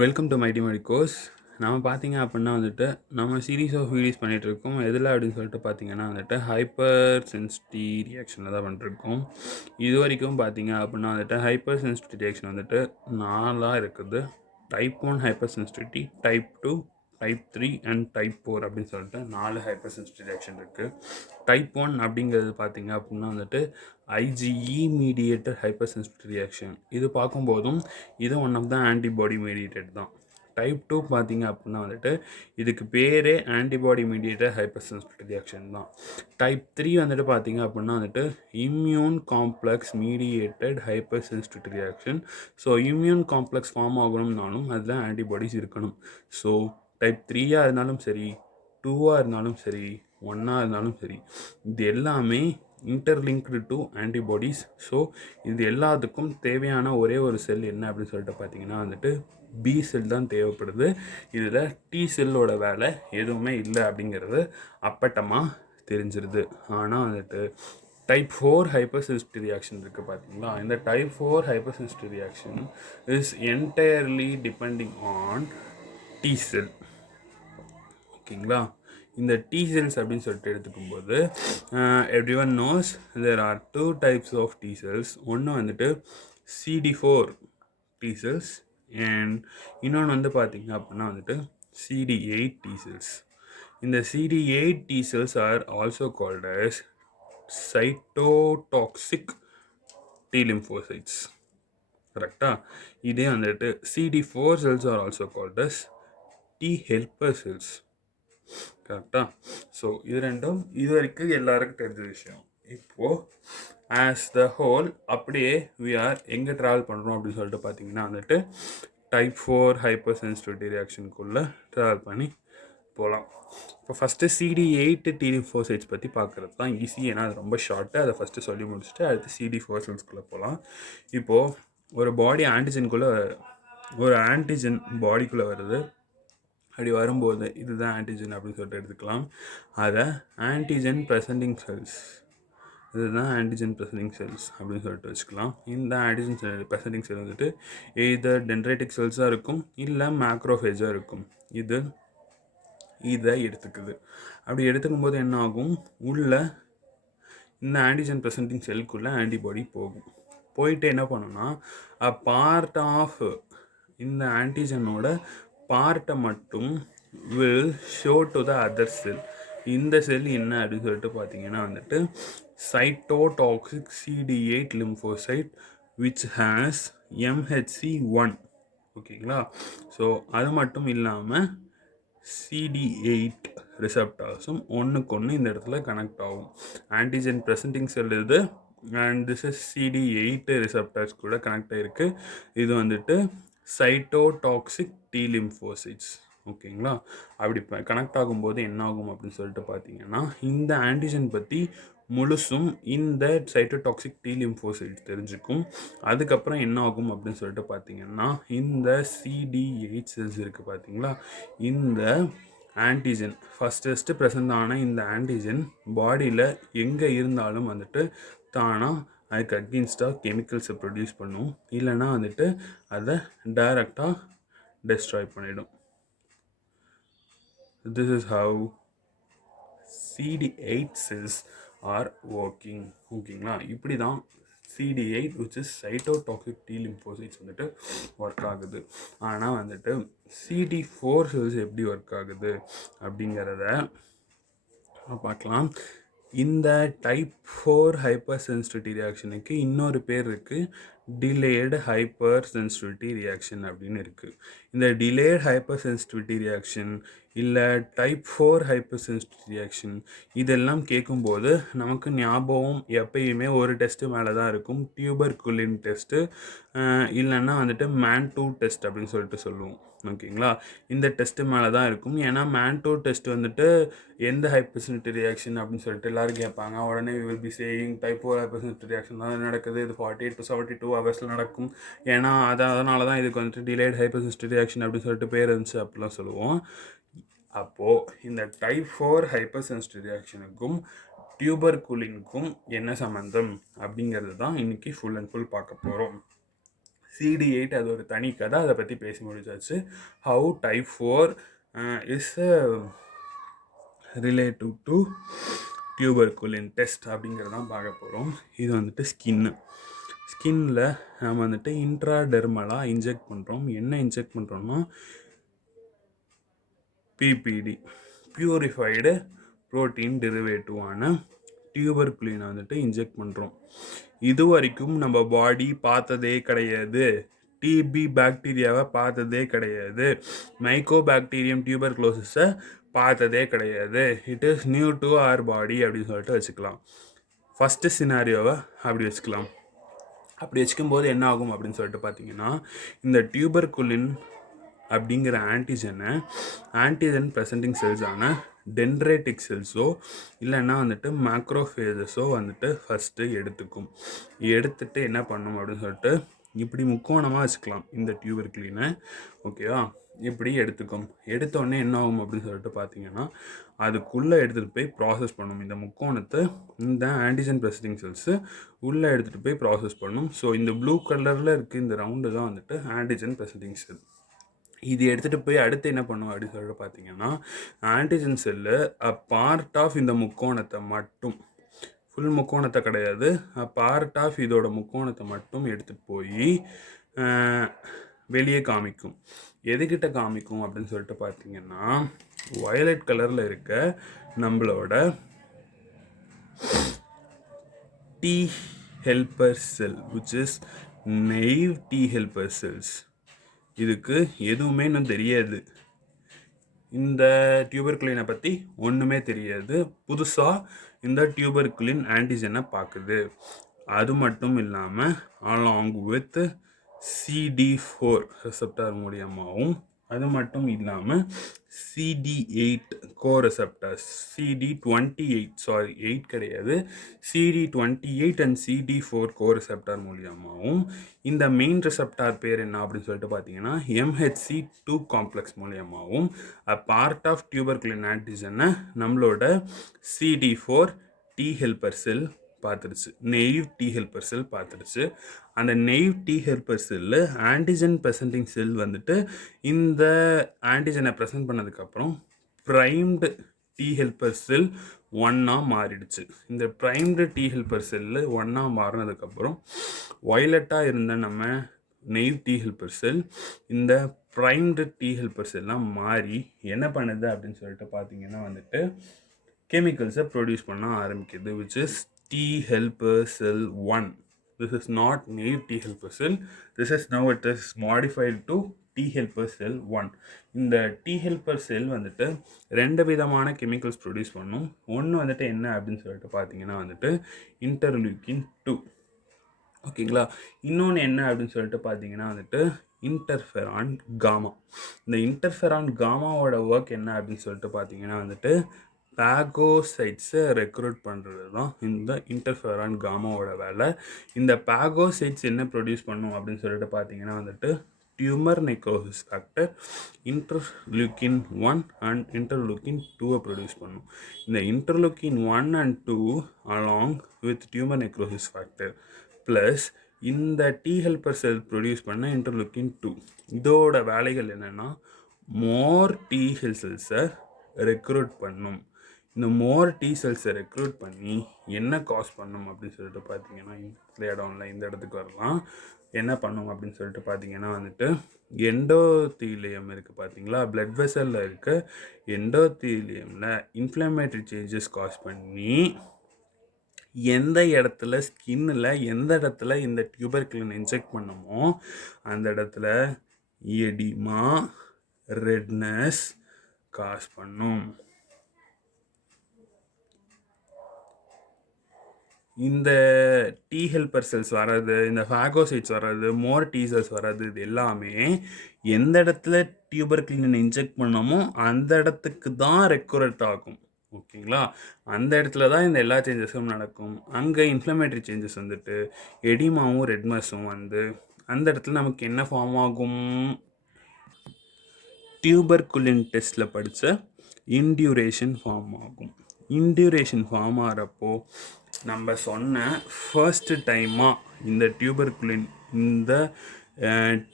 Welcome to mighty medicos. நம்ம பார்த்தீங்க அப்படின்னா வந்துட்டு நம்ம சீரீஸ் ஆஃப் வீடியோஸ் பண்ணிகிட்ருக்கோம். எதில் அப்படின்னு சொல்லிட்டு பார்த்தீங்கன்னா வந்துட்டு ஹைப்பர் சென்சிட்டி ரியாக்ஷனில் தான் பண்ணிட்டுருக்கோம். இது வரைக்கும் பார்த்தீங்க அப்படின்னா வந்துட்டு ஹைப்பர் சென்சிட்டி ரியாக்ஷன் வந்துட்டு 4 இருக்குது. Type 1 hyper sensitivity, type 2, type 3 and type 4 அப்படின்னு சொல்லிட்டு 4 ஹைப்பர் சென்சிட்டி ரியாக்ஷன் இருக்குது. டைப் 1 அப்படிங்கிறது பார்த்தீங்க அப்படின்னா வந்துட்டு IgE mediated hyper sensitive reaction. இது பார்க்கும்போதும் இது one of the antibody mediated தான். டைப் 2 பார்த்தீங்க அப்படின்னா வந்துட்டு இதுக்கு பேரே antibody mediated hyper sensitive reaction தான். டைப் 3 வந்துட்டு பார்த்தீங்க அப்படின்னா வந்துட்டு immune complex mediated hyper sensitive reaction. So immune complex form ஆகணும்னாலும் அதில் ஆன்டிபாடிஸ் இருக்கணும். ஸோ டைப் 3ஆக இருந்தாலும் சரி, 2ஆக இருந்தாலும் சரி, 1ஆக இருந்தாலும் சரி, இது எல்லாமே இன்டர்லிங்க்டு டு ஆன்டிபாடிஸ். ஸோ இது எல்லாத்துக்கும் தேவையான ஒரே ஒரு செல் என்ன அப்படின்னு சொல்லிட்டு பார்த்தீங்கன்னா வந்துட்டு பி செல் தான் தேவைப்படுது. இதில் டி செல்லோட வேலை எதுவுமே இல்லை அப்படிங்கிறது அப்பட்டமாக தெரிஞ்சிருது. ஆனால் வந்துட்டு டைப் 4 ஹைப்பர் சென்சிட்டிவ் ரியாக்ஷன் இருக்குது பார்த்தீங்களா. இந்த type 4 hyper sensitive reaction is entirely depending on T cell. ஓகேங்களா. இந்த டி செல்ஸ் அப்படின்னு சொல்லிட்டு எடுத்துக்கும்போது everyone knows there are 2 types of T cells. ஒன்று வந்துட்டு CD4 டி செல்ஸ் அண்ட் இன்னொன்று வந்து பார்த்தீங்க அப்படின்னா வந்துட்டு CD8 டி செல்ஸ். இந்த CD8 T cells are also called as cytotoxic T lymphocytes. கரெக்டாக. இதே வந்துட்டு CD4 cells are also called as T helper cells. கரெக்டாக. ஸோ இது ரெண்டும் இது வரைக்கும் எல்லாருக்கும் தெரிஞ்ச விஷயம். இப்போது ஆஸ் த ஹோல் அப்படியே வி ஆர் எங்கே ட்ராவல் பண்ணுறோம் அப்படின்னு சொல்லிட்டு பார்த்தீங்கன்னா வந்துட்டு டைப் 4 ஹைப்பர் சென்சிட்டிவிட்டி ரியாக்ஷனுக்குள்ளே ட்ராவல் பண்ணி போகலாம். இப்போ ஃபஸ்ட்டு CD8 டி லிம்போசைட்ஸ் பற்றி பார்க்குறது தான் ஈஸி. ஏன்னா அது ரொம்ப ஷார்ட்டு. அதை ஃபஸ்ட்டு சொல்லி முடிச்சுட்டு அடுத்து CD4 செல்ஸ்குள்ளே போகலாம். இப்போது ஒரு பாடி ஆன்டிஜனுக்குள்ளே ஒரு ஆன்டிஜன் பாடிக்குள்ளே வருது. அப்படி வரும்போது இதுதான் ஆன்டிஜன் அப்படின்னு சொல்லிட்டு எடுத்துக்கலாம். அதை ஆன்டிஜன் ப்ரெசன்டிங் செல்ஸ், இதுதான் ஆன்டிஜன் ப்ரெசன்டிங் செல்ஸ் அப்படின்னு சொல்லிட்டு வச்சுக்கலாம். இந்த ஆன்டிஜன் ப்ரெசன்டிங் செல் வந்துட்டு எய்தர் டென்ட்ரைட்டிக் செல்ஸாக இருக்கும் இல்லை மேக்ரோஃபேஜாக இருக்கும். இதை எடுத்துக்குது. அப்படி எடுத்துக்கும் போது என்ன ஆகும், உள்ள இந்த ஆன்டிஜன் ப்ரெசன்டிங் செல்குள்ளே ஆன்டிபாடி போகும். போயிட்டு என்ன பண்ணுன்னா பார்ட் ஆஃப் இந்த ஆன்டிஜனோட பார்ட்டை மட்டும் will show to the other cell. இந்த செல் என்ன அப்படின்னு சொல்லிட்டு பார்த்தீங்கன்னா வந்துட்டு cytotoxic CD8 lymphocyte which has MHC1. ஓகேங்களா. ஸோ அது மட்டும் இல்லாமல் CD8 ரிசப்டார்ஸும் ஒன்றுக்கு ஒன்று இந்த இடத்துல கனெக்ட் ஆகும். ஆன்டிஜன் ப்ரெசன்டிங் செல் இது and this is CD8 receptors கூட கனெக்ட் ஆகிருக்கு. இது வந்துட்டு சைட்டோடாக்சிக் டி லிம்போசைட்ஸ். ஓகேங்களா. அப்படி கனெக்ட் ஆகும்போது என்ன ஆகும் அப்படின்னு சொல்லிட்டு பார்த்தீங்கன்னா இந்த ஆன்டிஜன் பற்றி முழுசும் இந்த சைட்டோடாக்சிக் டி லிம்போசைட்ஸ் தெரிஞ்சுக்கும். அதுக்கப்புறம் என்ன ஆகும் அப்படின்னு சொல்லிட்டு பார்த்தீங்கன்னா இந்த CD8 செல்ஸ் இருக்குது பார்த்தீங்களா, இந்த ஆன்டிஜன் ஃபஸ்ட்டு ப்ரெசன்ட் ஆன இந்த ஆன்டிஜன் பாடியில் எங்கே இருந்தாலும் வந்துட்டு தானாக அதுக்கு அகெயின்ஸ்டாக கெமிக்கல்ஸை ப்ரொடியூஸ் பண்ணும். இல்லைன்னா வந்துட்டு அதை டைரெக்டாக டெஸ்ட்ராய் பண்ணிடும். This is how CD8 cells are working. ஓகேங்களா. இப்படி தான் CD8 which is cytotoxic T lymphocytes வந்துட்டு ஒர்க் ஆகுது. ஆனால் வந்துட்டு CD4 செல்ஸ் எப்படி ஒர்க் ஆகுது அப்படிங்கிறத பார்க்கலாம். இந்த டைப் 4 ஹைப்பர் சென்சிட்டிவிட்டி ரியாக்ஷனுக்கு இன்னொரு பேர் இருக்குது, டிலேடு ஹைப்பர் சென்சிட்டிவிட்டி ரியாக்ஷன் அப்படின்னு இருக்குது. இந்த டிலேட் ஹைப்பர் சென்சிட்டிவிட்டி ரியாக்ஷன் இல்லை டைப் 4 ஹைப்பர் சென்சிட்டிவிட்டி ரியாக்ஷன் இதெல்லாம் கேட்கும்போது நமக்கு ஞாபகம் எப்பயுமே ஒரு டெஸ்ட்டு மேலே தான் இருக்கும். டியூபர்குலின் டெஸ்ட்டு இல்லைன்னா வந்துட்டு MAN2 டெஸ்ட் அப்படின்னு சொல்லிட்டு சொல்லுவோம். ஓகேங்களா. இந்த டெஸ்ட்டு மேலே தான் இருக்கும். ஏன்னா MAN2 டெஸ்ட் வந்துட்டு எந்த ஹைப்பர் சென்சிட்டிவ் ரியாக்ஷன் அப்படின்னு சொல்லிட்டு எல்லோரும் கேட்பாங்க. உடனே will be saying type 4 hyper sensitive reaction தான் நடக்குது, இது 48 to 72 ஹவர்ஸில் நடக்கும். ஏன்னா அதனால தான் இதுக்கு வந்துட்டு டிலேட் ஹைப்பர் சென்சிட்டிவ் ரியாக்ஷன் அப்படின்னு சொல்லிட்டு பேர் இருந்துச்சு அப்படிலாம் சொல்லுவோம். அப்போது இந்த டைப் 4 ஹைப்பர் சென்சிட்டிவ் ரியாக்ஷனுக்கும் டியூபர்குலினுக்கும் என்ன சம்மந்தம் அப்படிங்கிறது தான் இன்றைக்கி ஃபுல் அண்ட் ஃபுல் பார்க்க போகிறோம். CD8 அது ஒரு தனி கதை, அதை பற்றி பேசி முடிச்சாச்சு. How type 4 is relative to tuberculin test அப்படிங்கிறதான் பார்க்க போகிறோம். இது வந்துட்டு ஸ்கின்னில் நம்ம வந்துட்டு இன்ட்ராடெர்மலாக இன்ஜெக்ட் பண்ணுறோம். என்ன இன்ஜெக்ட் பண்ணுறோம்னா PPD, பியூரிஃபைடு ப்ரோட்டீன் டெரிவேட்டிவான டியூபர்குலினை வந்துட்டு இன்ஜெக்ட் பண்ணுறோம். இது வரைக்கும் நம்ம பாடி பார்த்ததே கிடையாது. டிபி பாக்டீரியாவை பார்த்ததே கிடையாது. மைக்கோபாக்டீரியம் டியூபர்குலோசிஸை பார்த்ததே கிடையாது. It is new to our body அப்படின்னு சொல்லிட்டு வச்சுக்கலாம். ஃபஸ்ட்டு சினாரியோவை அப்படி வச்சுக்கலாம். அப்படி வச்சுக்கும்போது என்ன ஆகும் அப்படின்னு சொல்லிட்டு பார்த்தீங்கன்னா, இந்த டியூபர்குலின் அப்படிங்கிற ஆன்டிஜன் ப்ரெசன்டிங் செல்ஸான டென்ட்ரேட்டிக் செல்ஸோ இல்லைன்னா வந்துட்டு மேக்ரோஃபேஜஸோ வந்துட்டு ஃபஸ்ட்டு எடுத்துட்டு என்ன பண்ணும் அப்படின்னு சொல்லிட்டு இப்படி முக்கோணமாக வச்சுக்கலாம் இந்த டியூபர்குலினை. ஓகேவா, இப்படி எடுத்தோடனே என்ன ஆகும் அப்படின்னு சொல்லிட்டு பார்த்தீங்கன்னா, அதுக்குள்ளே எடுத்துகிட்டு போய் ப்ராசஸ் பண்ணும். இந்த முக்கோணத்தை இந்த ஆன்டிஜன் ப்ரெசன்டிங் செல்ஸு உள்ளே எடுத்துகிட்டு போய் ப்ராசஸ் பண்ணும். ஸோ இந்த ப்ளூ கலரில் இருக்குது இந்த ரவுண்டு தான் வந்துட்டு ஆன்டிஜன் ப்ரெசன்டிங் செல். இது எடுத்துகிட்டு போய் அடுத்து என்ன பண்ணும் அப்படின்னு சொல்லிட்டு பார்த்தீங்கன்னா, ஆன்டிஜன் செல்லு பார்ட் ஆஃப் இந்த முக்கோணத்தை மட்டும், ஃபுல் முக்கோணத்தை கிடையாது, பார்ட் ஆஃப் இதோட முக்கோணத்தை மட்டும் எடுத்துகிட்டு போய் வெளியே காமிக்கும். எதுக்கிட்ட காமிக்கும் அப்படின்னு சொல்லிட்டு பார்த்தீங்கன்னா, வயலட் கலரில் இருக்க நம்மளோட T helper cell, which is naive T helper cells. இதுக்கு எதுவுமே இன்னும் தெரியாது. இந்த டியூபர்குலினை பற்றி ஒன்றுமே தெரியாது. புதுசாக இந்த டியூபர்குலின் ஆன்டிஜனை பார்க்குது. அது மட்டும் இல்லாமல் அலாங் வித் CD4 ரெசப்டார் மூலியமாகவும், அது மட்டும் இல்லாமல் CD8 கோரெசப்டர்ஸ், CD28 8 கிடையாது, CD28 அண்ட் CD4 கோரெசப்டார் மூலியமாகவும், இந்த மெயின் ரெசப்டார் பேர் என்ன அப்படின்னு சொல்லிட்டு பார்த்தீங்கன்னா MHC2 காம்ப்ளெக்ஸ் மூலியமாகவும் பார்ட் ஆஃப் டியூபர்குலின் ஆன்டிஜனை நம்மளோட CD4 T ஹெல்பர் செல் பார்த்துருச்சு. நெய்வ் T ஹெல்பர் செல் பார்த்துருச்சு. அந்த naive T helper cell antigen presenting cell வந்துட்டு இந்த ஆன்டிஜனை ப்ரெசன்ட் பண்ணதுக்கப்புறம் ப்ரைம்டு T ஹெல்பர் செல் 1ஆக மாறிடுச்சு. இந்த ப்ரைம்டு T ஹெல்பர் செல்லு 1ஆக மாறினதுக்கப்புறம் வயலட்டாக இருந்த நம்ம நெய்வ் T ஹெல்பர் செல் இந்த ப்ரைம்டு T ஹெல்பர் செல்லாம் மாறி என்ன பண்ணுது அப்படின்னு சொல்லிட்டு பார்த்தீங்கன்னா வந்துட்டு கெமிக்கல்ஸை ப்ரொடியூஸ் பண்ண ஆரம்பிக்குது, which is T helper cell 1. This is not naive T helper cell. This is now it is modified to T helper cell 1. இந்த T helper cell வந்துட்டு ரெண்டு விதமான கெமிக்கல்ஸ் ப்ரொடியூஸ் பண்ணும். ஒன்று வந்துட்டு என்ன அப்படின்னு சொல்லிட்டு பார்த்தீங்கன்னா வந்துட்டு இன்டர்லூக்கின் 2. ஓகேங்களா. இன்னொன்று என்ன அப்படின்னு சொல்லிட்டு பார்த்தீங்கன்னா வந்துட்டு இன்டர்ஃபெரான் காமா. இந்த இன்டர்ஃபெரான் காமாவோட ஒர்க் என்ன அப்படின்னு சொல்லிட்டு பார்த்தீங்கன்னா வந்துட்டு பாகோசைட்ஸை ரெக்ரூட் பண்ணுறது தான் இந்த இன்டர்ஃபெரான் காமாவோட வேலை. இந்த பாகோசைட்ஸ் என்ன ப்ரொடியூஸ் பண்ணும் அப்படின்னு சொல்லிட்டு பார்த்தீங்கன்னா வந்துட்டு tumour necrosis factor, interleukin 1 and interleukin 2 produce பண்ணும். இந்த interleukin 1 and 2 along with tumour necrosis factor plus இந்த T ஹெல்பர் செல் ப்ரொடியூஸ் பண்ண இன்டர்லூக்கின் 2, இதோட வேலைகள் என்னென்னா மோர் T செல்ஸை ரெக்ரூட் பண்ணும். இந்த மோர் T செல்ஸை ரெக்ரூட் பண்ணி என்ன காஸ் பண்ணும் அப்படின்னு சொல்லிட்டு பார்த்தீங்கன்னா இந்த இடம்ல இந்த இடத்துக்கு வரலாம். என்ன பண்ணும் அப்படின்னு சொல்லிட்டு பார்த்தீங்கன்னா வந்துட்டு எண்டோத்தீலியம் இருக்குது பார்த்தீங்களா, பிளட் வெசலில் இருக்க எண்டோத்தீலியமில் இன்ஃப்ளமேட்டரி சேஞ்சஸ் காஸ் பண்ணி எந்த இடத்துல ஸ்கின்னில் எந்த இடத்துல இந்த டியூபர்குலின் இன்ஜெக்ட் பண்ணுமோ அந்த இடத்துல எடிமா, ரெட்னஸ் காஸ் பண்ணும். இந்த T ஹெல்பர் செல்ஸ் வர்றது, இந்த ஃபேகோசைட்ஸ் வர்றது, மோர் T செல்ஸ் வர்றது, இது எல்லாமே எந்த இடத்துல டியூபர்குலின் இன்ஜெக்ட் பண்ணமோ அந்த இடத்துக்கு தான் ரெக்குரேட் ஆகும். ஓகேங்களா. அந்த இடத்துல தான் இந்த எல்லா சேஞ்சஸும் நடக்கும். அங்கே இன்ஃப்ளமேட்டரி சேஞ்சஸ் வந்துட்டு எடிமாவும் ரெட்னஸும் வந்து அந்த இடத்துல நமக்கு என்ன ஃபார்ம் ஆகும், டியூபர்குலின் டெஸ்ட்டில் படித்த இன்டியூரேஷன் ஃபார்ம் ஆகும். இன்டியூரேஷன் ஃபார்ம் ஆகிறப்போ நம்ம சொன்ன ஃபர்ஸ்ட் டைமாக இந்த டியூபர்குலின் இந்த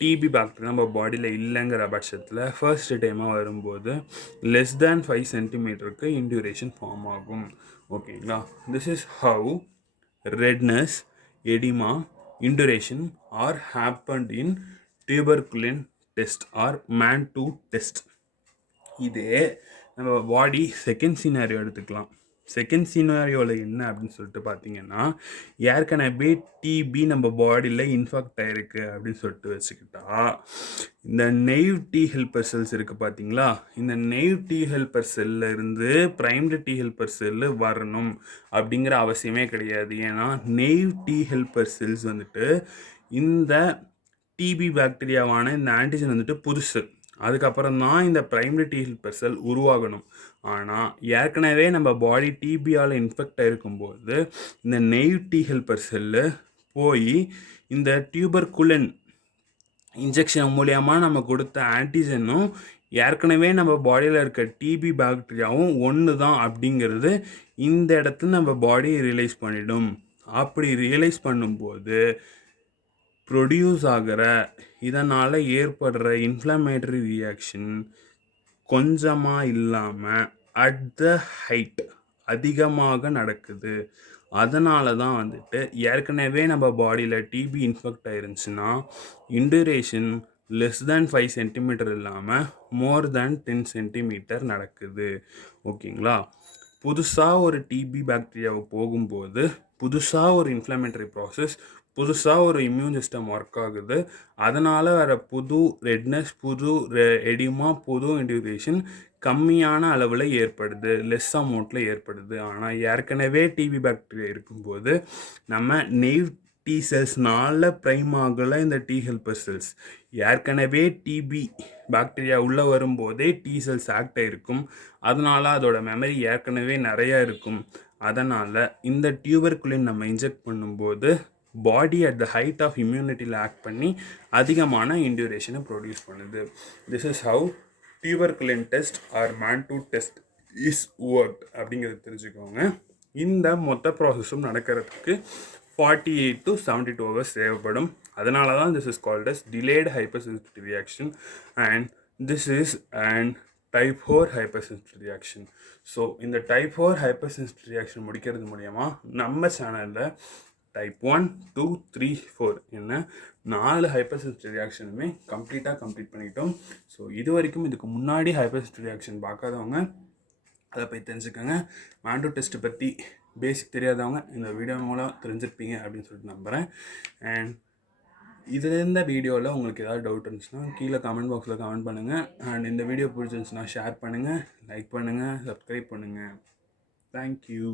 டிபி பாக்டீரியா நம்ம பாடியில் இல்லைங்கிற பட்சத்தில் ஃபர்ஸ்ட் டைமாக வரும்போது லெஸ் தேன் 5 சென்டிமீட்டருக்கு இன்டியூரேஷன் ஃபார்ம் ஆகும். ஓகேங்களா. This is how redness, edema, induration are happened in tuberculin test or MAN2 test. இதே நம்ம பாடி செகண்ட் சினாரியோ எடுத்துக்கலாம். செகண்ட் சினாரியோவில் என்ன அப்படின்னு சொல்லிட்டு பார்த்தீங்கன்னா, ஏற்கனவே டிபி நம்ம பாடியில் இன்ஃபெக்ட் ஆகிருக்கு அப்படின்னு சொல்லிட்டு வச்சுக்கிட்டா, இந்த நெய்வ் டி ஹெல்பர் செல்ஸ் இருக்குது பார்த்தீங்களா, இந்த நெய்வ் டி ஹெல்பர் செல்லில் இருந்து ப்ரைம்டு டி ஹெல்பர் செல்லு வரணும் அப்படிங்கிற அவசியமே கிடையாது. ஏன்னா நெய்வ் டி ஹெல்பர் செல்ஸ் வந்துட்டு இந்த டிபி பாக்டீரியாவான இந்த ஆன்டிஜன் வந்துட்டு புதுசு. அதுக்கப்புறம் தான் இந்த ப்ரைமரி டி ஹெல்பர் செல் உருவாகணும். ஆனால் ஏற்கனவே நம்ம பாடி டிபியால் இன்ஃபெக்ட் ஆகிருக்கும்போது இந்த நெய்வ் டி ஹெல்பர் செல்லு போய் இந்த டியூபர்குலின் இன்ஜெக்ஷன் மூலியமாக நம்ம கொடுத்த ஆன்டிஜனும் ஏற்கனவே நம்ம பாடியில் இருக்க டிபி பாக்டீரியாவும் ஒன்று தான் அப்படிங்கிறது இந்த இடத்துல நம்ம பாடி ரியலைஸ் பண்ணிடும். அப்படி ரியலைஸ் பண்ணும்போது ப்ரொடியூஸ் ஆகிற இதனால் ஏற்படுற இன்ஃப்ளமேட்டரி ரியாக்ஷன் கொஞ்சமாக இல்லாமல் அட் த ஹைட் அதிகமாக நடக்குது. அதனால தான் வந்துட்டு ஏற்கனவே நம்ம பாடியில் டிபி இன்ஃபெக்ட் ஆயிருந்துச்சுன்னா இன்டுரேஷன் லெஸ் தேன் 5 சென்டிமீட்டர் இல்லாமல் மோர் தேன் 10 சென்டிமீட்டர் நடக்குது. ஓகேங்களா. புதுசாக ஒரு டிபி பாக்டீரியாவை போகும்போது புதுசாக ஒரு இன்ஃப்ளமேட்டரி ப்ராசஸ், புதுசாக ஒரு இம்யூன் சிஸ்டம் ஒர்க் ஆகுது. அதனால் வர புது ரெட்னஸ், புது எடிமா, புது இன்டியூரேஷன் கம்மியான அளவில் ஏற்படுது, லெஸ் அமௌண்ட்டில் ஏற்படுது. ஆனால் ஏற்கனவே டிபி பாக்டீரியா இருக்கும்போது நம்ம நெய்வ் டி செல்ஸ்னால ப்ரைம் ஆகலை இந்த டி ஹெல்பர் செல்ஸ். ஏற்கனவே டிபி பாக்டீரியா உள்ளே வரும்போதே டி செல்ஸ் ஆக்ட் ஆகிருக்கும். அதனால் அதோட மெமரி ஏற்கனவே நிறையா இருக்கும். அதனால் இந்த டியூபர்குலின் நம்ம இன்ஜெக்ட் பண்ணும்போது body at the height of இம்யூனிட்டியில் ஆக்ட் பண்ணி அதிகமான இன்டியூரேஷனை ப்ரொடியூஸ் பண்ணுது. This is how tuberculin test or MAN2 test is work அப்படிங்கிறத தெரிஞ்சுக்கோங்க. இந்த மொத்த ப்ராசஸும் நடக்கிறதுக்கு 48 to 72 hours தேவைப்படும். அதனால தான் this is called as delayed hypersensitive reaction and this is and type 4 hypersensitive reaction. So இந்த டைப் 4 ஹைப்பர்சென்சிட்டிவ் ரியாக்ஷன் முடிக்கிறது மூலயமா நம்ம சேனலில் டைப் 1, 2, 3, 4 என்ன 4 ஹைப்பர்சென்சிட்டிவ் ரியாக்ஷனுமே கம்ப்ளீட் பண்ணிட்டோம். ஸோ இது வரைக்கும் இதுக்கு முன்னாடி ஹைப்பர்சென்சிட்டிவ் ரியாக்ஷன் பார்க்காதவங்க அதை போய் தெரிஞ்சுக்கோங்க. MAN2 டெஸ்ட்டை பற்றி பேசிக் தெரியாதவங்க இந்த வீடியோ மூலம் தெரிஞ்சிருப்பீங்க அப்படின்னு சொல்லிட்டு நம்புகிறேன். அண்ட் இதில் இந்த வீடியோவில் உங்களுக்கு ஏதாவது டவுட் இருந்துச்சுன்னா கீழே கமெண்ட் பாக்ஸில் கமெண்ட் பண்ணுங்கள். அண்ட் இந்த வீடியோ பிடிச்சிருந்துச்சுன்னா ஷேர் பண்ணுங்கள், லைக் பண்ணுங்கள், சப்ஸ்கிரைப் பண்ணுங்கள். தேங்க்யூ.